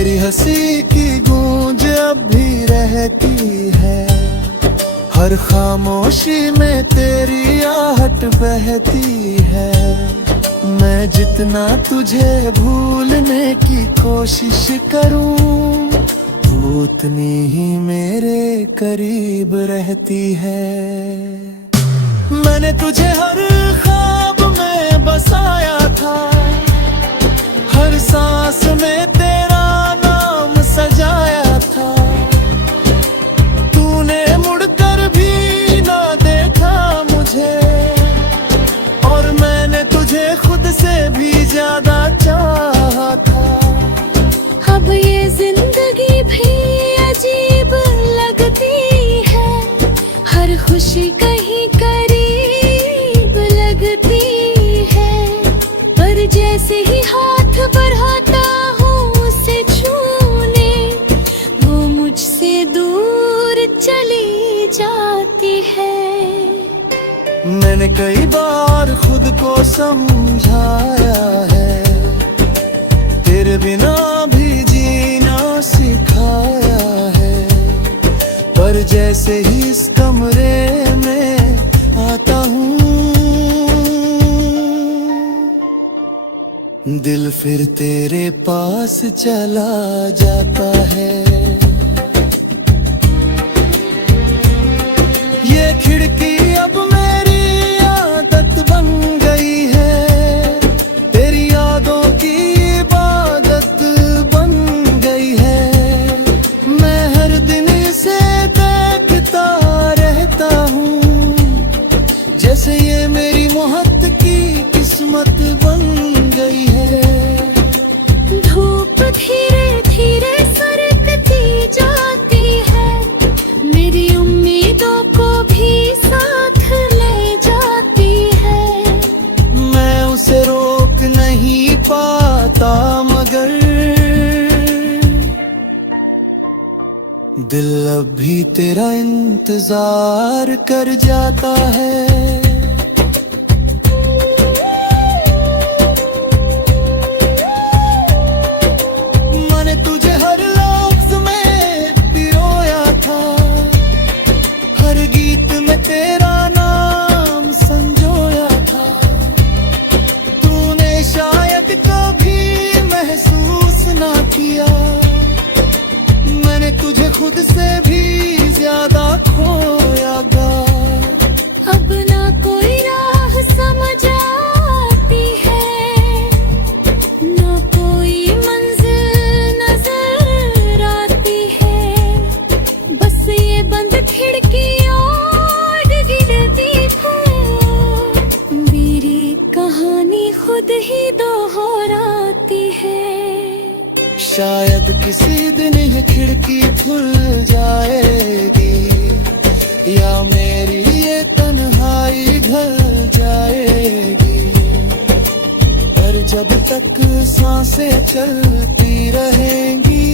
तेरी हंसी की गूंज अब भी रहती है, हर खामोशी में तेरी आहट बहती है। मैं जितना तुझे भूलने की कोशिश करूं, तू उतनी ही मेरे करीब रहती है। मैंने तुझे हर ख्वाब में बसाया था, हर सांस में तेरा नाम सजाया था। तूने मुड़कर भी ना देखा मुझे, और मैंने तुझे खुद से भी ज्यादा चाहा था। अब ये जिंदगी भी अजीब लगती है, हर खुशी कहीं करीब लगती है। पर जैसे ही हाथ बढ़ाता हूँ उसे छूने, वो मुझसे दूर चली जाती है। मैंने कई बार खुद को समझाया है, तेरे बिना भी जीना सिखाया है। पर जैसे ही इस कमरे में आता हूँ, दिल फिर तेरे पास चला जाता है। ये खिड़की अब मेरी आदत बन गई है, तेरी यादों की इबादत बन गई है। मैं हर दिन इसे देखता रहता हूँ, जैसे ये मेरी मोहब्बत की किस्मत बन गई है। धूप धीरे धीरे सरकती जाती है, मेरी उम्मीदों को भी साथ ले जाती है। मैं उसे रोक नहीं पाता, मगर दिल अब भी तेरा इंतजार कर जाता है। मैंने तुझे हर लफ्ज में पिरोया था, हर गीत में तेरा नाम संजोया था। तूने शायद कभी महसूस ना किया, मैंने तुझे खुद से भी ज्यादा खोया गा। अब ना कोई राह समझ आती है, ना कोई मंजिल नजर आती है। बस ये बंद खिड़कियों गिरती है, मेरी कहानी खुद ही दोहराती है। शायद किसी दिन ये खिड़की खुल जाएगी, या मेरी ये तन्हाई ढल जाएगी। पर जब तक सांसें चलती रहेंगी,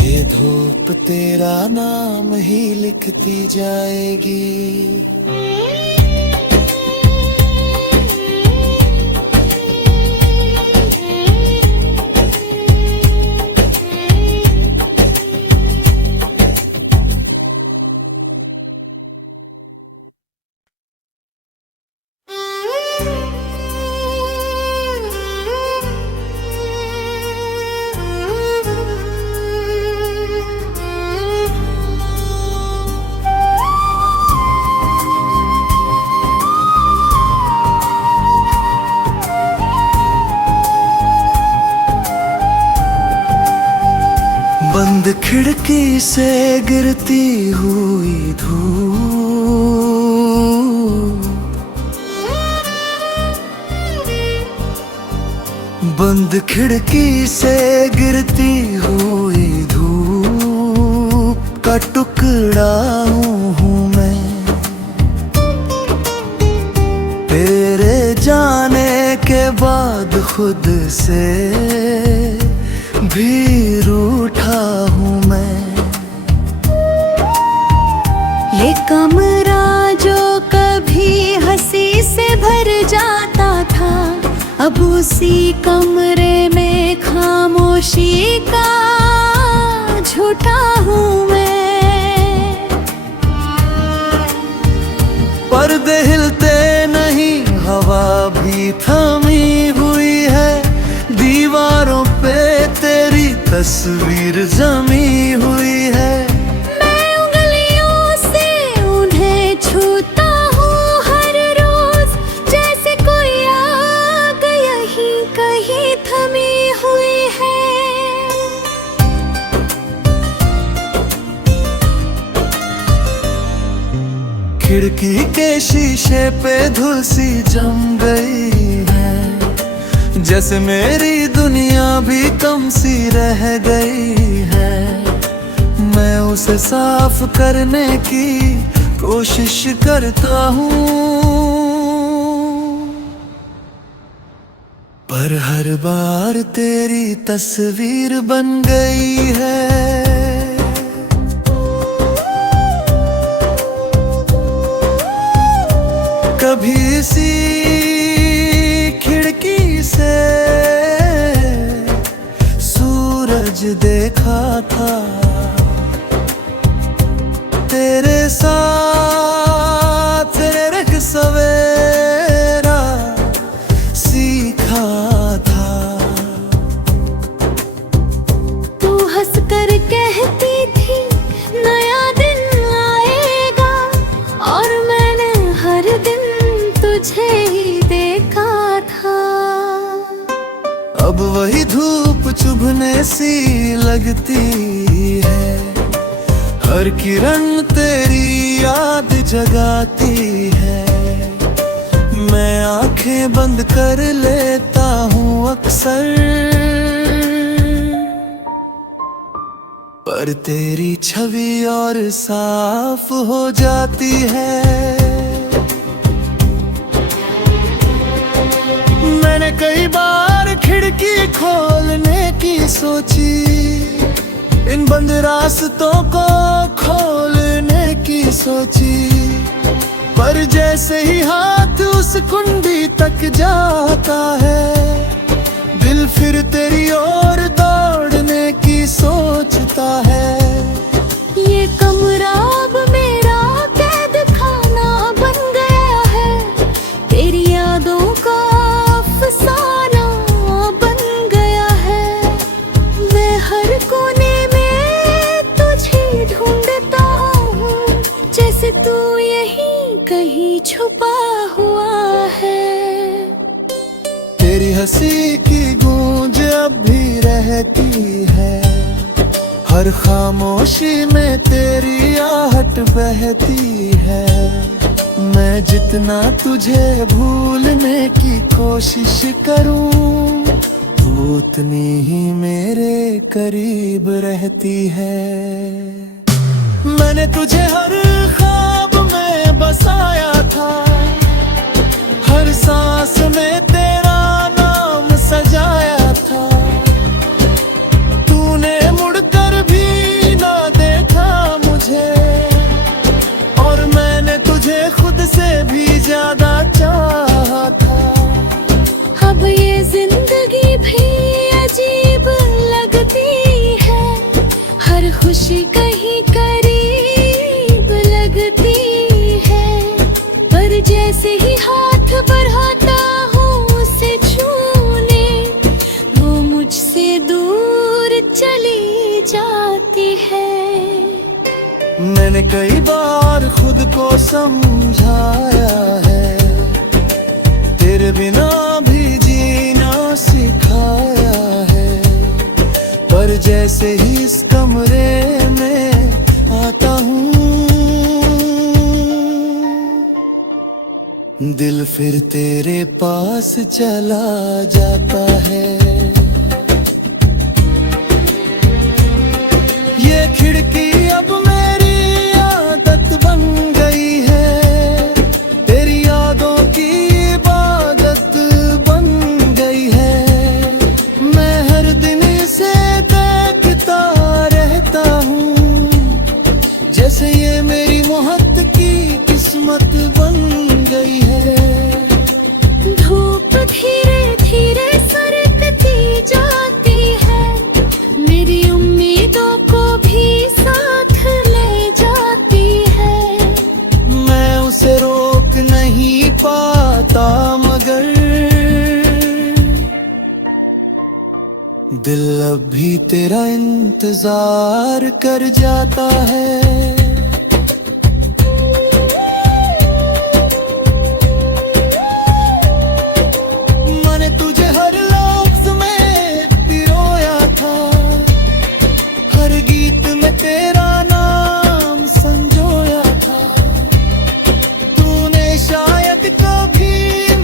ये धूप तेरा नाम ही लिखती जाएगी। बंद खिड़की से गिरती हुई धूप, बंद खिड़की से गिरती हुई धूप का टुकड़ा हूँ मैं। तेरे जाने के बाद खुद से भी रूठा हूँ मैं। ये कमरा जो कभी हंसी से भर जाता था, अब उसी कमरे में खामोशी का झूठा हूँ मैं। पर्दे हिलते नहीं, हवा भी थमी हुई है, दीवारों पे तेरी तस्वीर जमी हुई है। मैं उंगलियों से उन्हें छूता हूँ हर रोज, जैसे कोई आग यहीं कहीं थमी हुई है। खिड़की के शीशे पे धूल सी जम गई है, जैसे मेरी दुनिया भी कम सी रह गई है। मैं उसे साफ करने की कोशिश करता हूँ, पर हर बार तेरी तस्वीर बन गई है। कभी इसी खिड़की से सूरज देखा था, तेरे साथ रह सवेरा सीखा था। तू हंस कर कहती थी नया दिन आएगा, और मैंने हर दिन तुझे ही देखा था। अब वही धूप चुभने सी लगती है, हर किरण तेरी याद जगाती है। मैं आंखें बंद कर लेता हूँ अक्सर, पर तेरी छवि और साफ हो जाती है। मैंने कई बार खिड़की खोलने की सोची, इन बंद रास्तों को खोलने की सोची, पर जैसे ही हाथ उस कुंडी तक जाता है, दिल फिर तेरी ओर दौड़ने की सोचता है। ये कमरा अब मेरा कैद खाना बन गया है, तेरी यादों का अफसाना बन गया है। मैं हर कोने में तुझे ढूंढता हूँ, जैसे तू यहीं कहीं छुपा हुआ है। तेरी हंसी की गूंज अब भी रहती है, हर खामोशी में तेरी आहट बहती है। मैं जितना तुझे भूलने की कोशिश करूं, तू उतनी ही मेरे करीब रहती है। मैंने तुझे हर ख्वाब में बसाया था, हर सांस में तेरा नाम सजाया था। तूने मुड़कर भी ना देखा मुझे, और मैंने तुझे खुद से भी ज्यादा चाहा था। अब ये जिंदगी भी अजीब लगती है, हर खुशी कहीं करीब लगती है, पर जैसे ही हाथ बढ़ाता हूँ उसे छूने, वो मुझसे दूर चली जाती है। मैंने कई बार खुद को समझाया है, तेरे बिना भी जीना सिखाया है, पर जैसे ही इस कमरे में आता हूँ, दिल फिर तेरे पास चला जाता है। ये खिड़की अब मेरी आदत बन गई है, तेरी यादों की इबादत बन गई है। मैं हर दिन इसे देखता रहता हूँ, जैसे ये मेरी मोहब्बत की किस्मत बन गई है। धूप धीरे धीरे दिल अब भी तेरा इंतजार कर जाता है। मैंने तुझे हर लफ्ज में पिरोया था, हर गीत में तेरा नाम संजोया था। तूने शायद कभी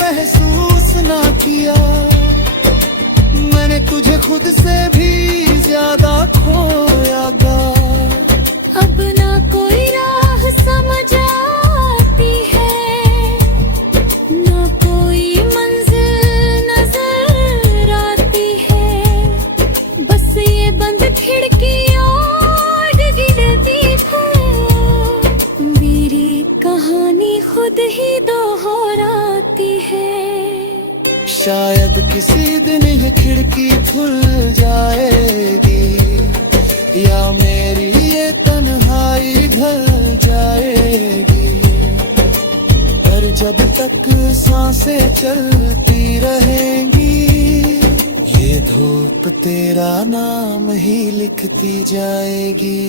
महसूस ना किया, मैंने तुझे खुद से भी ज्यादा खोया गा। अब ना कोई राह समझ आती है, ना कोई मंजिल नजर आती है। बस ये बंद खिड़की और गिरती है, मेरी कहानी खुद ही दोहराती है। शायद किसी दिन ये खिड़की खुल जाएगी, या मेरी ये तन्हाई ढल जाएगी। पर जब तक सांसें चलती रहेंगी, ये धूप तेरा नाम ही लिखती जाएगी।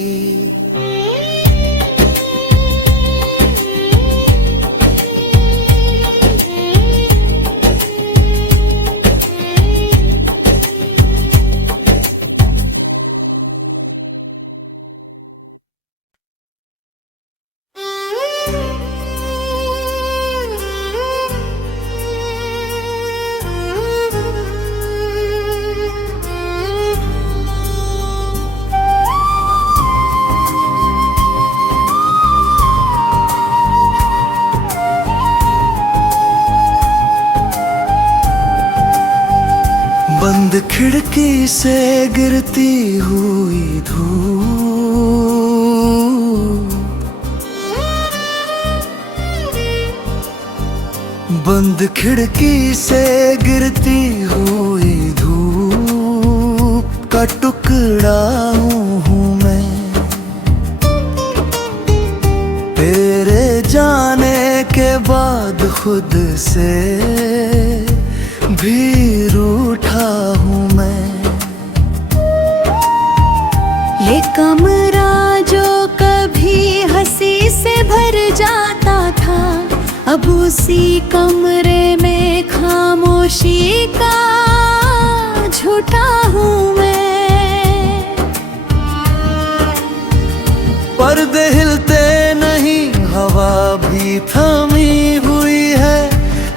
बंद खिड़की से गिरती हुई धूप, बंद खिड़की से गिरती हुई धूप का टुकड़ा हूँ मैं। तेरे जाने के बाद खुद से भी रूठा हूँ मैं। ये कमरा जो कभी हंसी से भर जाता था, अब उसी कमरे में खामोशी का झूठा हूँ मैं। पर्दे हिलते नहीं, हवा भी थमी हुई है,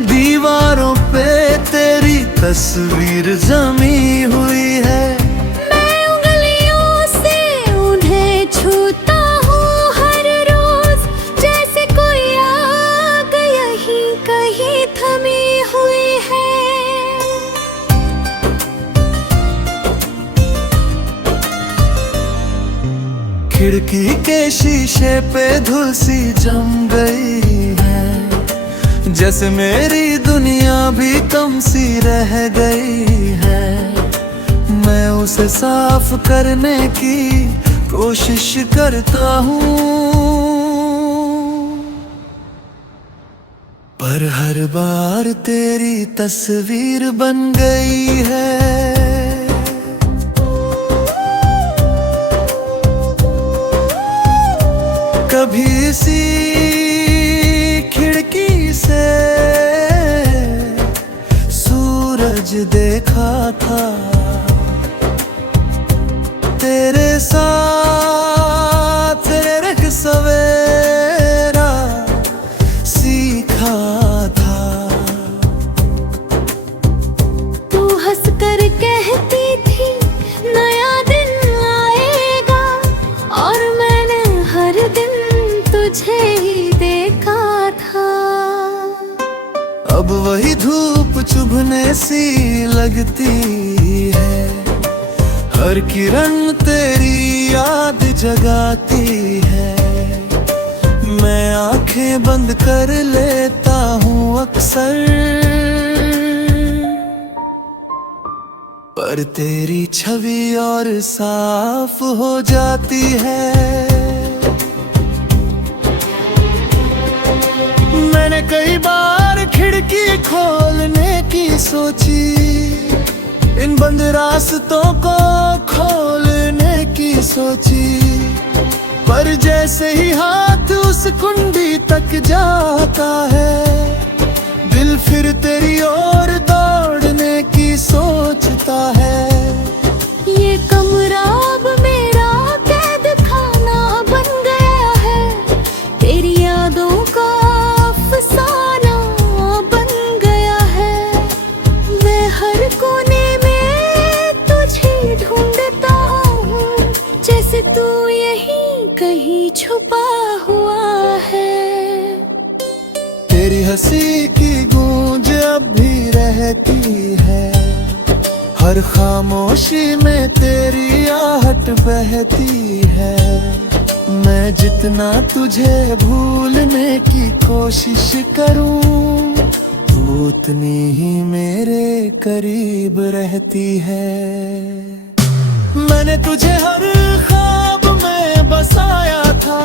दीवारों पे तेरी तस्वीर जमी हुई है। मैं उंगलियों से उन्हें छूता हूँ हर रोज, जैसे कोई आग यहीं कहीं थमी हुई है। खिड़की के शीशे पे धूल सी जम गई है, जैसे मेरी दुनिया भी कम सी रह गई है। मैं उसे साफ करने की कोशिश करता हूँ, पर हर बार तेरी तस्वीर बन गई है। कभी इसी खिड़की से सूरज देखा था, तेरे साथ रख सवेरा सीखा था। तू हंस कर कहती थी नया दिन आएगा, और मैंने हर दिन तुझे ही देखा था। अब वही धूप चुभने सी लगती है, हर किरण तेरी याद जगाती है। मैं आंखें बंद कर लेता हूँ अक्सर, पर तेरी छवि और साफ हो जाती है। मैंने कई बार खिड़की खोलने की सोची, इन बंद रास्तों को खोलने की सोची, पर जैसे ही हाथ उस कुंडी तक जाता है, दिल फिर तेरी ओर दौड़ने की सोचता है। ये कमरा अब मेरा कैद खाना बन गया है, तेरी यादों का अफसाना बन गया है। मैं हर कोने में तुझे ढूंढता हूँ, जैसे तू यहीं कहीं छुपा हुआ है। तेरी हंसी की गूंज अब भी रहती है, हर खामोशी में तेरी आहट बहती है। मैं जितना तुझे भूलने की कोशिश करूं, तू उतनी ही मेरे करीब रहती है। मैंने तुझे हर ख्वाब में बसाया था,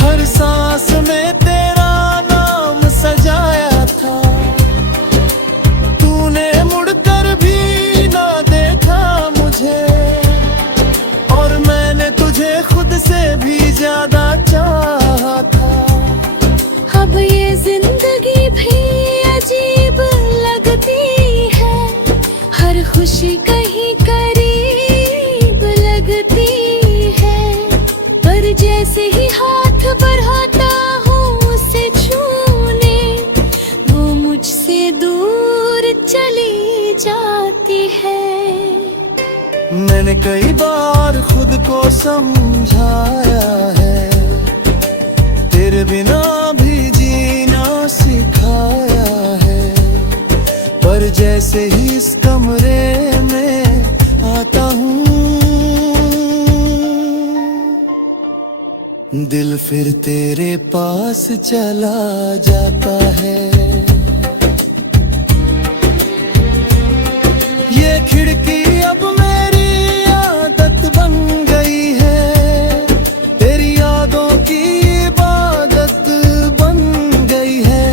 हर सांस में तेरा नाम सजाया था। तूने मुड़कर भी ना देखा मुझे, और मैंने तुझे खुद से भी ज्यादा चाहा था। अब ये जिंदगी भी अजीब लगती है, हर खुशी कहीं करीब लगती है। पर जैसे ही हाथ बढ़ाता हूँ उसे छूने, वो मुझसे दूर चली जाती है। मैंने कई बार खुद को समझाया है, तेरे बिना भी जीना सिखाया है। पर जैसे ही इस कमरे में आता हूँ, दिल फिर तेरे पास चला जाता है। ये खिड़की अब मेरी आदत बन गई है, तेरी यादों की इबादत बन गई है।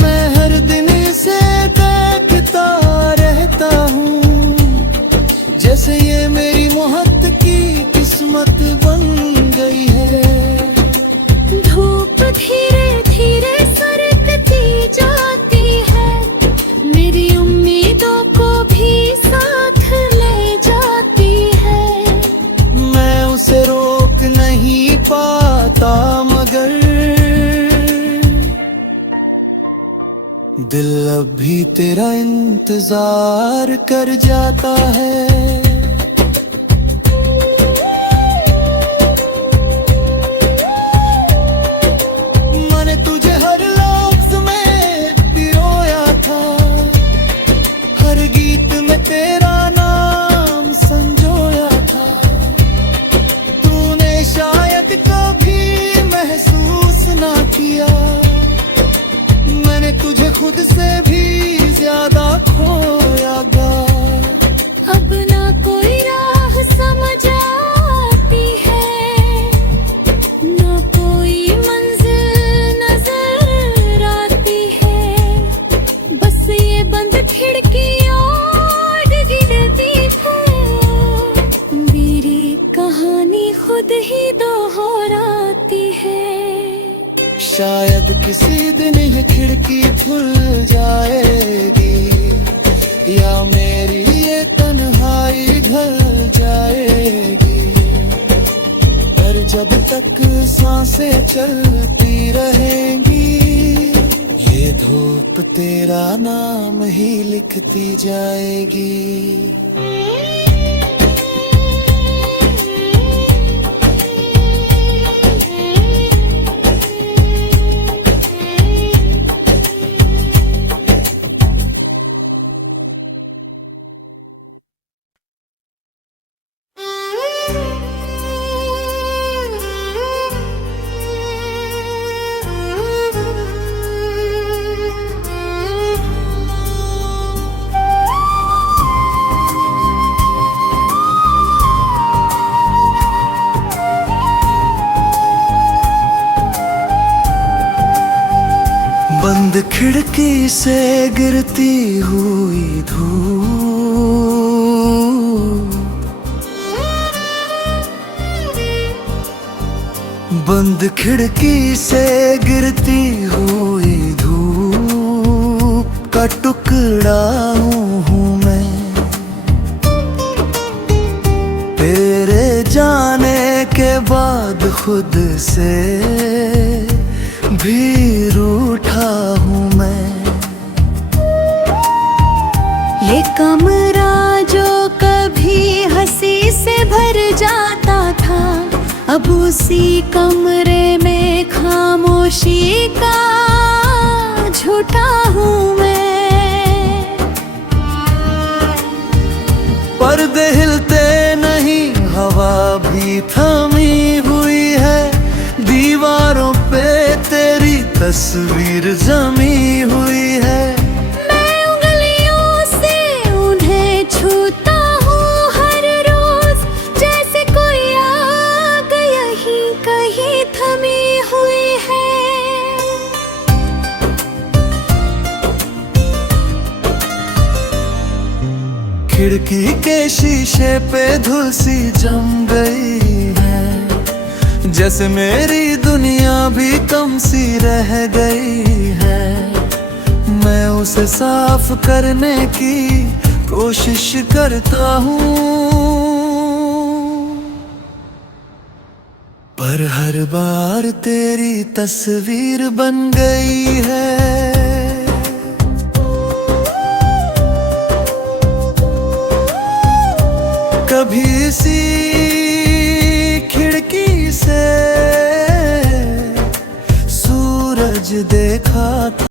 मैं हर दिन इसे देखता रहता हूँ, जैसे ये मेरी मोहब्बत की किस्मत बन गई है। धूप धीरे धीरे सरकती जाती है, मेरी उम्मीदों को भी साथ ले जाती है। मैं उसे रोक नहीं पाता, मगर दिल अब भी तेरा इंतजार कर जाता है। मैंने तुझे हर लफ्ज में पिरोया था, हर गीत में तेरा नाम संजोया था। तूने शायद कभी महसूस ना किया, मैंने तुझे खुद से भी ज्यादा खोया गा। अब ना कोई राह समझ आती है, ना कोई मंजिल नजर आती है। बस ये बंद खिड़की और गिरती है, मेरी कहानी खुद ही दोहराती है। शायद किसी दिन ये खिड़की खुल जाएगी, या मेरी ये तन्हाई ढल जाएगी। पर जब तक सांसें चलती रहेंगी, ये धूप तेरा नाम ही लिखती जाएगी। बंद खिड़की से गिरती हुई धूप, बंद खिड़की से गिरती हुई धूप का टुकड़ा हूँ मैं। तेरे जाने के बाद खुद से भी रूठा हूँ मैं। ये कमरा जो कभी हंसी से भर जाता था, अब उसी कमरे में खामोशी का झूठा हूँ मैं। पर्दे हिलते नहीं, हवा भी थमी हुई है, दीवारों पे तेरी तस्वीर जमी हुई है। मैं उंगलियों से उन्हें छूता हूँ हर रोज, जैसे कोई आग यहीं कहीं थमी हुई है। खिड़की के शीशे पे धूल सी जम गई है, जैसे मेरी दुनिया भी कम सी रह गई है। मैं उसे साफ करने की कोशिश करता हूँ, पर हर बार तेरी तस्वीर बन गई है। कभी इसी खिड़की से सूरज देखा था।